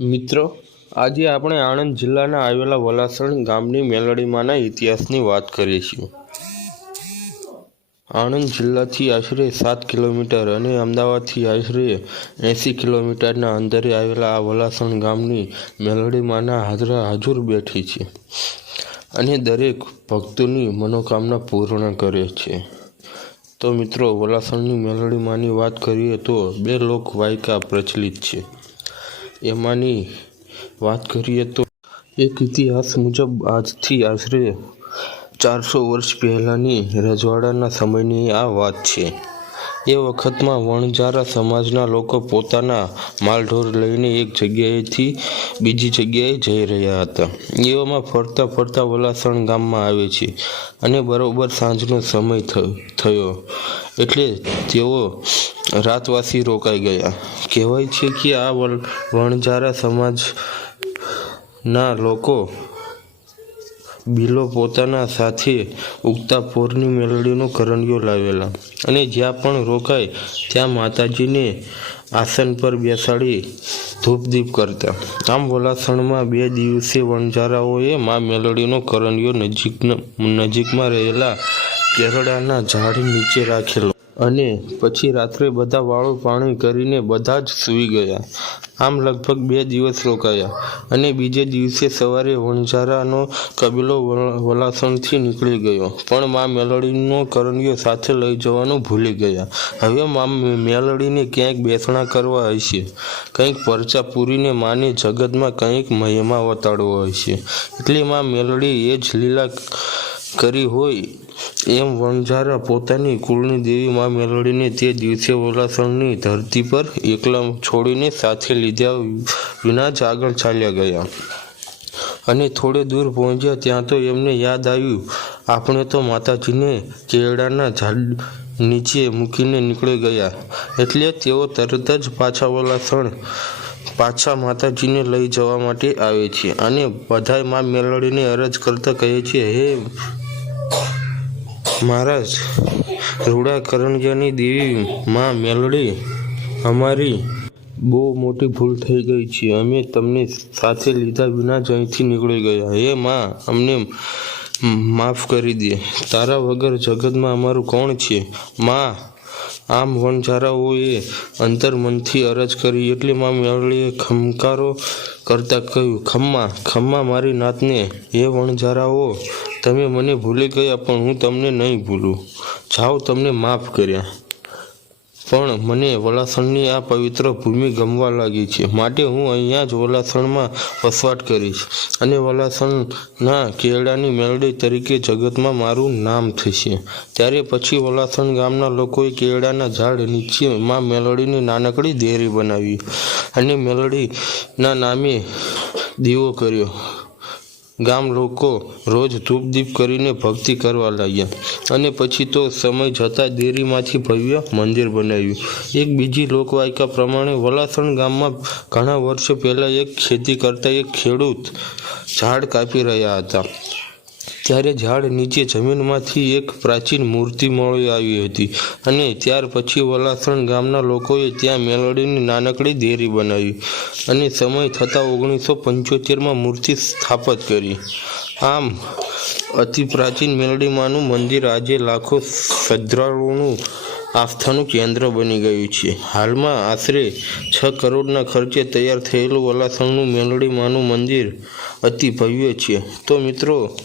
મિત્રો, આજે આપણે આણંદ જિલ્લાના આવેલા વલાસણ ગામની મેલડીમાંના ઇતિહાસની વાત કરીએ છીએ. આણંદ જિલ્લાથી આશરે સાત કિલોમીટર અને અમદાવાદથી આશરે એંસી કિલોમીટરના અંતરે આવેલા આ વલાસણ ગામની મેલડીમાંના હાજરા હાજર બેઠી છે અને દરેક ભક્તોની મનોકામના પૂર્ણ કરે છે. તો મિત્રો, વલાસણની મેલડીમાંની વાત કરીએ તો બે લોકવાયકા પ્રચલિત છે. એમાંની વાત કરીએ તો એક ઇતિહાસ મુજબ આજથી આશરે ચારસો વર્ષ પહેલાંની રજવાડાના સમયની આ વાત છે. એ વખતમાં વણજારા સમાજના લોકો પોતાના માલઢોર લઈને એક જગ્યાએથી બીજી જગ્યાએ જઈ રહ્યા હતા. એવામાં ફરતા ફરતા વલાસણ ગામમાં આવે છે અને બરોબર સાંજનો સમય થયો. એટલે તેઓ રાતવાસી રોકાઈ ગયા. કહેવાય છે કે આ વણજારા સમાજના લોકો બિલો પોતાના સાથે ઉગતા પોરની મેલડીનો કરંડિયો લાવેલા. અને જ્યાં પણ રોકાય, ત્યાં માતાજીને આસન પર બેસાડી ધૂપદીપ કરતા. આમ વલાસણમાં બે દિવસે વણઝારાઓએ મા મેલડીનો કરંડિયો નજીક નજીકમાં રહેલા કેરડાના ઝાડ નીચે રાખેલો. અને પછી રાત્રે બધા વાળું પાણી કરીને બધા જ સૂઈ ગયા. આમ લગભગ બે દિવસ રોકાયા અને બીજે દિવસે સવારે વણઝારાનો કબીલો વલાસણથી નીકળી ગયો. પણ મા મેલડીનો કરણીઓ સાથે લઈ જવાનું ભૂલી ગયા. હવે મા મેલડીને ક્યાંક બેસણા કરવા હશે. કંઈક પરચા પૂરીને માને જગતમાં કંઈક મહિમા વતાડવો હશે. એટલે મા મેલડી એ જ લીલા કરી હોય એમ વણઝારા પોતાની કુળની દેવી મા મેલડીને તે દિવસે વલાસણની ધરતી પર એકલા છોડીને સાથે લીધા વિના જ આગળ ચાલ્યા ગયા. અને થોડે દૂર પહોંચ્યા ત્યાં તો એમને યાદ આવ્યું, આપણે તો માતાજીને કેળાના ઝાડ નીચે મૂકીને નીકળી ગયા. એટલે તેઓ તરત જ પાછા વલાસણ પાછા માતાજીને લઈ જવા માટે આવે છે. અને બધાયમાં મેળવીને અરજ કરતા કહે છે, હે મહારાજ, રૂડા કરણજાની દેવી માં મેલડી અમારી બહુ મોટી ભૂલ થઈ ગઈ છે. અમે તમને સાથે લીધા વિના જ અહીંથી નીકળી ગયા. હે માં, અમને માફ કરી દે. તારા વગર જગતમાં અમારું કોણ છે? માં, આમ વણઝારાઓએ અંતરમનથી અરજ કરી એટલે માં મેળીએ ખમકારો કરતા કહ્યું, ખમ્મા ખમ્મા મારી નાતને. હે વણઝારાઓ તમે મને ભૂલી ગયા પણ હું તમને નહીં ભૂલું. જાઓ તમને માફ કર્યા. પણ મને વલાસણની આ પવિત્ર ભૂમિ ગમવા લાગી છે. માટે હું અહીંયા જ વલાસણમાં વસવાટ કરીશ અને વલાસણના કેળાની મેલડી તરીકે જગતમાં મારું નામ થશે. ત્યારે પછી વલાસણ ગામના લોકોએ કેળાના ઝાડ નીચેમાં મેલડીની નાનકડી દેરી બનાવી અને મેલડીના નામે દીવો કર્યો. ગામ લોકો રોજ ધૂપદીપ કરીને ભક્તિ કરવા લાગ્યા. અને પછી તો સમય જતાં દેરીમાંથી ભવ્ય મંદિર બનાવ્યું. એક બીજી લોકવાયકા પ્રમાણે વલાસણ ગામમાં ઘણા વર્ષો પહેલાં એક ખેતી કરતા એક ખેડૂત ઝાડ કાપી રહ્યા હતા. ત્યારે ઝાડ નીચે જમીનમાંથી એક પ્રાચીન મૂર્તિ મળી આવી હતી અને ત્યાર પછી વલાસણ ગામના લોકોએ ત્યાં મેલડીની નાનકડી દેરી બનાવી અને સમય થતાં ઓગણીસો પંચોતેરમાં મૂર્તિ સ્થાપિત કરી. આમ, અતિ પ્રાચીન મેલડીમાંનું મંદિર આજે લાખો શ્રદ્ધાળુઓનું આસ્થાનું કેન્દ્ર બની ગયું છે. હાલમાં આશરે છ કરોડના ખર્ચે તૈયાર થયેલું વલાસણનું મેલડીમાનું મંદિર અતિ ભવ્ય છે. તો મિત્રો